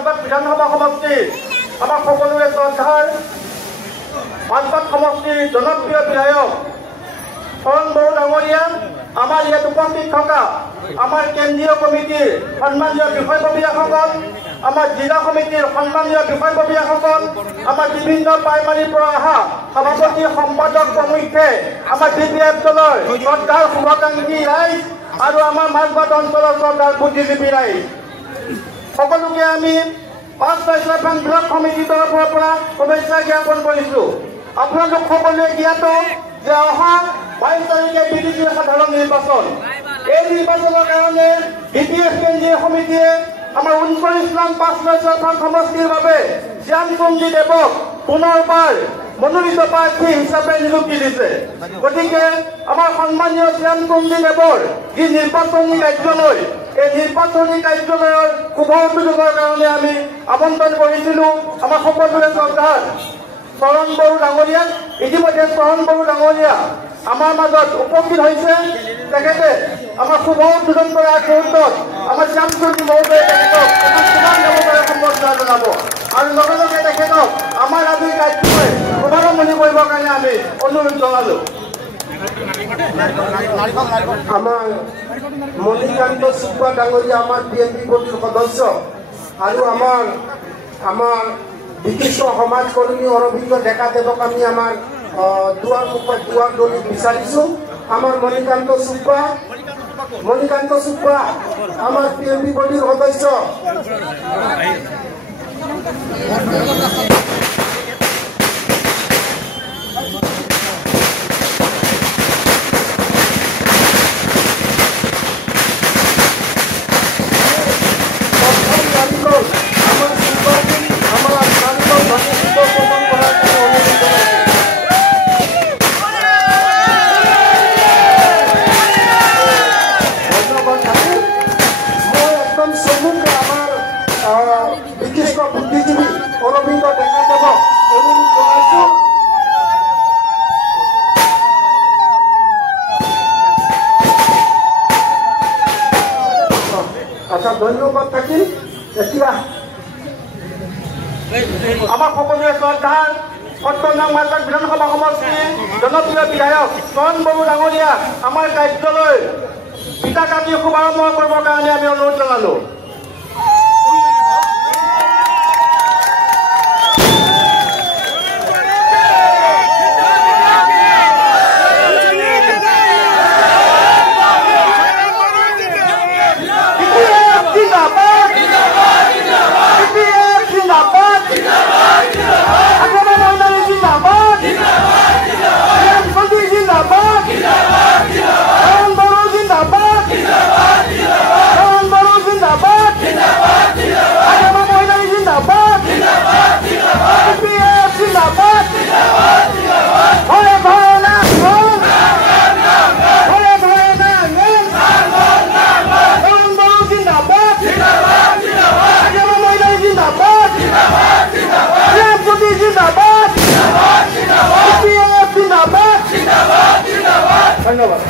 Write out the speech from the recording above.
মাজবাট বিধানসভা সমষ্টিৰ আমাৰ সকলোৰে শ্ৰদ্ধাৰ মাজবাট সমষ্টিৰ জনপ্ৰিয় বিধায়ক শৰণ বড়ো ডাঙৰীয়া, আমাৰ ইয়াত উপস্থিত থকা আমাৰ কেন্দ্ৰীয় কমিটিৰ সন্মানীয় বিষয়ববীয়াসকল, আমাৰ জিলা সমিতিৰ সন্মানীয় বিষয়ববীয়াসকল, আমাৰ বিভিন্ন প্ৰাইমাৰীৰ পৰা অহা সভাপতি সম্পাদক প্ৰমুখ্যে আমাৰ BPF দলৰ শ্ৰদ্ধাৰ শুভাকাংক্ষী ৰাইজ আৰু আমাৰ মাজবাট অঞ্চলৰ শ্ৰদ্ধাৰ বুদ্ধিজীৱী ৰাইজ সকলোকে আমি ৫ ব্লক সমিতিৰ তৰফৰ পৰা শুভেচ্ছা জ্ঞাপন কৰিছোঁ। আপোনালোক সকলোৱে জ্ঞাত যে অহা ২২ তাৰিখে বিজেপিৰ সাধাৰণ নিৰ্বাচন। এই নিৰ্বাচনৰ কাৰণে BPF কেন্দ্ৰীয় সমিতিয়ে আমাৰ ৩৯ নং ৫ সমষ্টিৰ বাবে শ্যামচুন্দী দেৱক পুনৰবাৰ মনোনীত প্ৰাৰ্থী হিচাপে নিযুক্তি দিছে। গতিকে আমাৰ সন্মানীয় শ্যামচুন্দী দেৱৰ যি নিৰ্বাচনী কাৰ্যালয়, এই নিৰ্বাচনী কাৰ্যালয়ৰ শুভ উদ্বোধনৰ কাৰণে আমি আমন্ত্ৰণ কৰিছিলোঁ আমাৰ সকলোৰে শ্ৰদ্ধাৰ শৰণ বড়ো ডাঙৰীয়াক। ইতিমধ্যে শৰণ বড়ো ডাঙৰীয়া আমাৰ মাজত উপস্থিত হৈছে। তেখেতে আমাৰ শুভ উদ্বোধন কৰাৰ মুহূৰ্তত আমাৰ শ্যামচুন্দী মহোদয়ে তেখেতক কিমান ডাঙৰে সম্বৰ্ধনা জনাব আৰু লগে লগে তেখেতক আমাৰ আজিৰ কাৰ্যই শুভাৰম্ভণি কৰিবৰ কাৰণে আমি অনুৰোধ জনালোঁ। আমাৰ মণিকান্ত চুব্বা ডাঙৰীয়া আমাৰ PNP বৰ্ডৰ সদস্য আৰু আমাৰ বিশিষ্ট সমাজ কৰ্মী অৰবিন্দ ডেকাদেৱক আমি আমাৰ দুৱাৰ মুখত দুৱাৰ দলিত বিচাৰিছোঁ। আমাৰ মণিকান্ত চুব্বা আমাৰ PNP বৰ্ডৰ সদস্য। বিশিষ্ট বুদ্ধিজীৱী অৰবিন্দ ডেকাদেৱক অনুৰোধ জনাইছোঁ। আচ্ছা, ধন্যবাদ থাকিল। এতিয়া আমাৰ সকলোৰে শ্ৰদ্ধাৰ ৭০ নং মাজবাট বিধানসভা সমষ্টিৰ জনপ্ৰিয় বিধায়ক শৰণ বড়ো ডাঙৰীয়া আমাৰ কাৰ্যালয় পিতা কাটি শুভাৰম্ভ কৰিবৰ কাৰণে আমি অনুৰোধ জনালোঁ। ধন্যবাদ।